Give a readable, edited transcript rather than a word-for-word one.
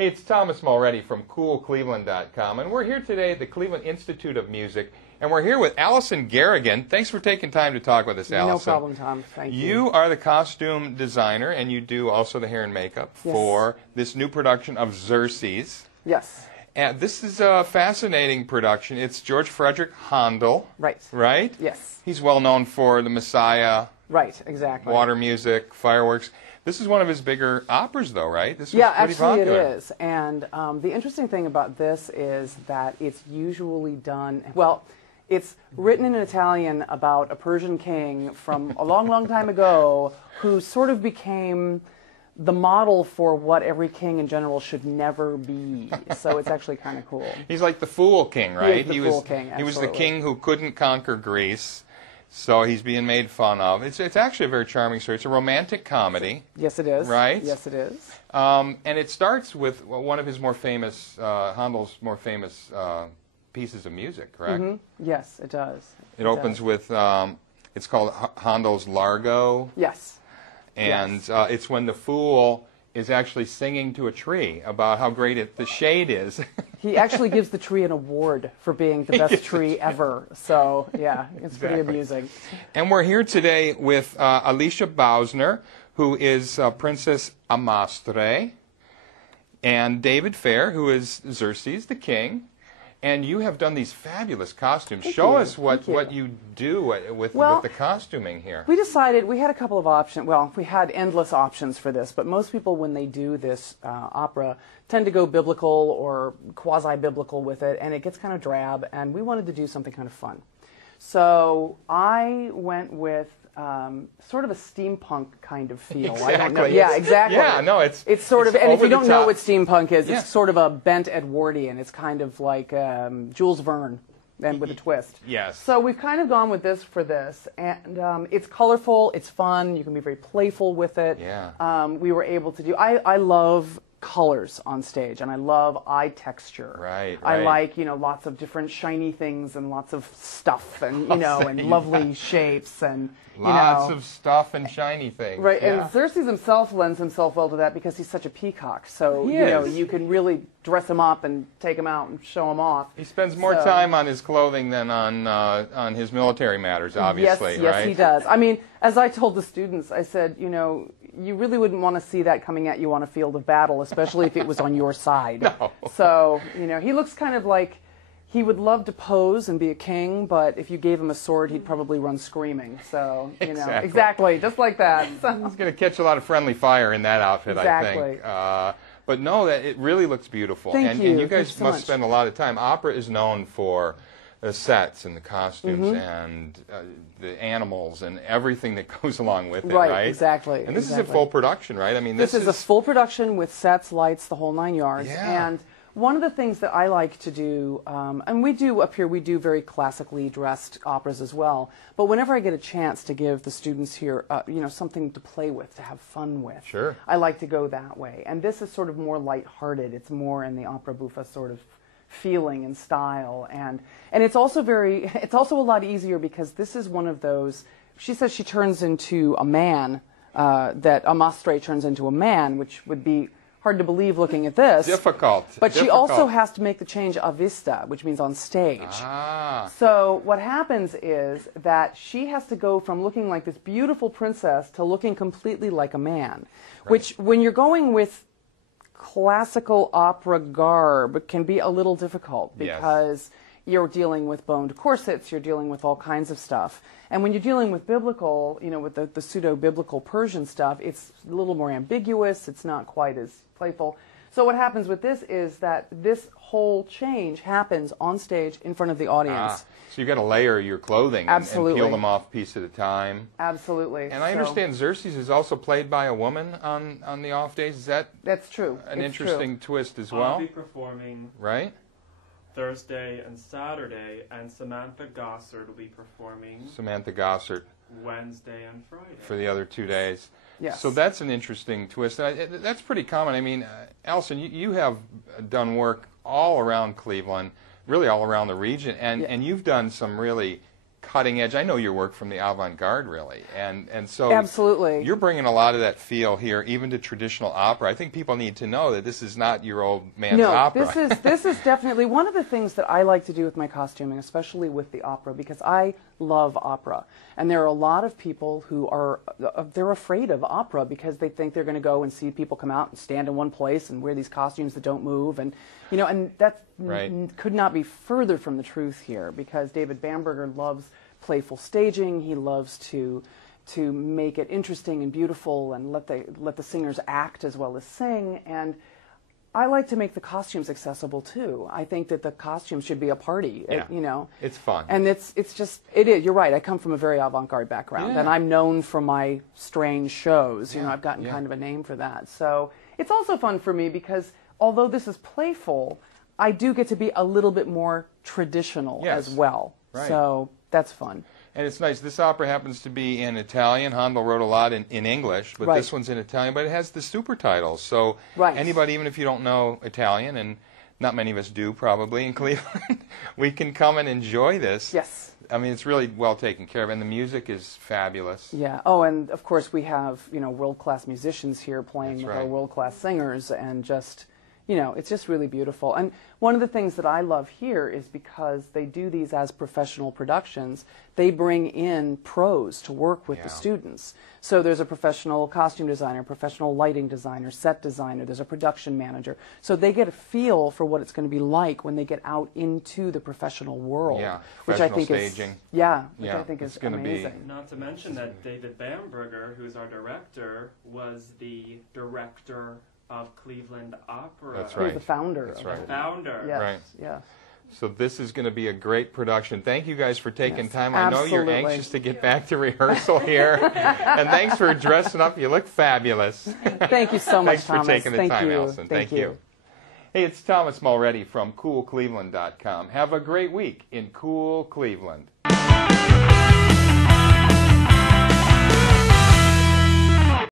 Hey, it's Thomas Mulready from CoolCleveland.com, and we're here today at the Cleveland Institute of Music, and we're here with Alison Garrigan. Thanks for taking time to talk with us, Alison. No problem, Tom. Thank you. You are the costume designer, and you do also the hair and makeup for this new production of Xerxes. Yes. And this is a fascinating production. It's George Frederick Handel. Right. Right? Yes. He's well known for the Messiah. Right, exactly. Water music, fireworks. This is one of his bigger operas, though, right? This was actually popular. it is. And the interesting thing about this is that it's usually done, well, it's written in Italian about a Persian king from a long, long time ago who sort of became the model for what every king in general should never be. So it's actually kind of cool. He's like the fool king, right? He is the fool king, absolutely. He was the king who couldn't conquer Greece. So he's being made fun of. It's actually a very charming story. It's a romantic comedy. Yes, it is. Right? Yes, it is. And it starts with one of his more famous, Handel's more famous pieces of music, correct? Mm-hmm. Yes, it does. It opens with, it's called Handel's Largo. Yes. And it's when the fool is actually singing to a tree about how great the shade is. He actually gives the tree an award for being the best tree ever. So, yeah, it's pretty amusing. And we're here today with Alicia Bousner, who is Princess Amastris, and David Fair, who is Xerxes, the king. And you have done these fabulous costumes. Show us what you do with the costuming here. We decided, we had a couple of options. Well, we had endless options for this, but most people, when they do this opera, tend to go biblical or quasi-biblical with it, and it gets kind of drab, and we wanted to do something kind of fun. So I went with sort of a steampunk kind of feel. Exactly. I don't know. Yeah, exactly. Yeah, no, it's sort of, and if you don't know top. what steampunk is, it's sort of a bent Edwardian. It's kind of like Jules Verne, and with a twist. Yes. So we've kind of gone with this for this, and it's colorful, it's fun, you can be very playful with it. Yeah. We were able to do, I love colors on stage, and I love eye texture. Right. I like, lots of different shiny things and lots of stuff and, and lovely shapes and, Lots of stuff and shiny things. Right, yeah. and Xerxes himself lends himself well to that because he's such a peacock. So, you can really dress him up and take him out and show him off. He spends more time on his clothing than on his military matters, obviously, right? Yes, he does. I mean, as I told the students, I said, you really wouldn't want to see that coming at you on a field of battle, especially if it was on your side. No. So, he looks kind of like he would love to pose and be a king, but if you gave him a sword, he'd probably run screaming. So, exactly, just like that. So. He's going to catch a lot of friendly fire in that outfit, exactly. I think. But no, it really looks beautiful. Thank you. And you guys so must much. spend a lot of time. Opera is known for the sets and the costumes and the animals and everything that goes along with it, right? Right, exactly. And this is a full production, right? I mean, this is a full production with sets, lights, the whole 9 yards. Yeah. And one of the things that I like to do, and we do up here, we do very classically dressed operas as well, but whenever I get a chance to give the students here, something to play with, to have fun with, Sure. I like to go that way. And this is sort of more lighthearted. It's more in the opera buffa sort of feeling and style, and it's also it's also a lot easier because this is one of those, she says she turns into a man, that Amastris turns into a man, which would be hard to believe looking at this. Difficult. But she also has to make the change a vista, which means on stage. Ah. So what happens is that she has to go from looking like this beautiful princess to looking completely like a man, which when you're going with classical opera garb can be a little difficult because you're dealing with boned corsets, you're dealing with all kinds of stuff. And when you're dealing with biblical, with the pseudo-biblical Persian stuff, it's a little more ambiguous, it's not quite as playful. So what happens with this is that this whole change happens on stage in front of the audience. So you've got to layer your clothing and peel them off piece at a time. Absolutely. And I understand Xerxes is also played by a woman on the off days. Is that's true. An interesting twist as well? I'll be performing Thursday and Saturday, and Samantha Gossard will be performing Samantha Gossard Wednesday and Friday. For the other 2 days. Yes. So that's an interesting twist. That's pretty common. I mean, Alison, you have done work all around Cleveland, really all around the region, and you've done some really cutting edge. I know your work from the avant-garde, really, and so Absolutely. you're bringing a lot of that feel here, even to traditional opera. I think people need to know that this is not your old man's opera. No, this is definitely one of the things that I like to do with my costuming, especially with the opera, because I love opera, and there are a lot of people who are they're afraid of opera because they think they're going to go and see people come out and stand in one place and wear these costumes that don't move, and and that could not be further from the truth here, because David Bamberger loves playful staging. He loves to make it interesting and beautiful and let the singers act as well as sing. And I like to make the costumes accessible too. I think that the costumes should be a party. Yeah. It's fun. And it is. You're right. I come from a very avant-garde background, and I'm known for my strange shows. I've gotten kind of a name for that. So it's also fun for me because although this is playful, I do get to be a little bit more traditional as well. Right. So that's fun. And it's nice. This opera happens to be in Italian. Handel wrote a lot in English, but this one's in Italian. But it has the supertitles. So anybody, even if you don't know Italian, and not many of us do probably in Cleveland, we can come and enjoy this. Yes. I mean, it's really well taken care of, and the music is fabulous. Yeah. Oh, and of course we have world-class musicians here playing with our world-class singers, and just it's just really beautiful. And one of the things that I love here is because they do these as professional productions, they bring in pros to work with the students. So there's a professional costume designer, professional lighting designer, set designer, there's a production manager. So they get a feel for what it's going to be like when they get out into the professional world. Yeah, which I think staging. which I think is amazing. Not to mention that David Bamberger, who's our director, was the director of Cleveland Opera. That's right. He's the founder. That's right. The founder. Yes. Right. Yes. So this is going to be a great production. Thank you guys for taking time. I know absolutely. you're anxious to get back to rehearsal here. And thanks for dressing up. You look fabulous. Thank you so much, Thanks Thomas. for taking the Thank time, you. Alison. Thank you. Hey, it's Thomas Mulready from CoolCleveland.com. Have a great week in Cool Cleveland.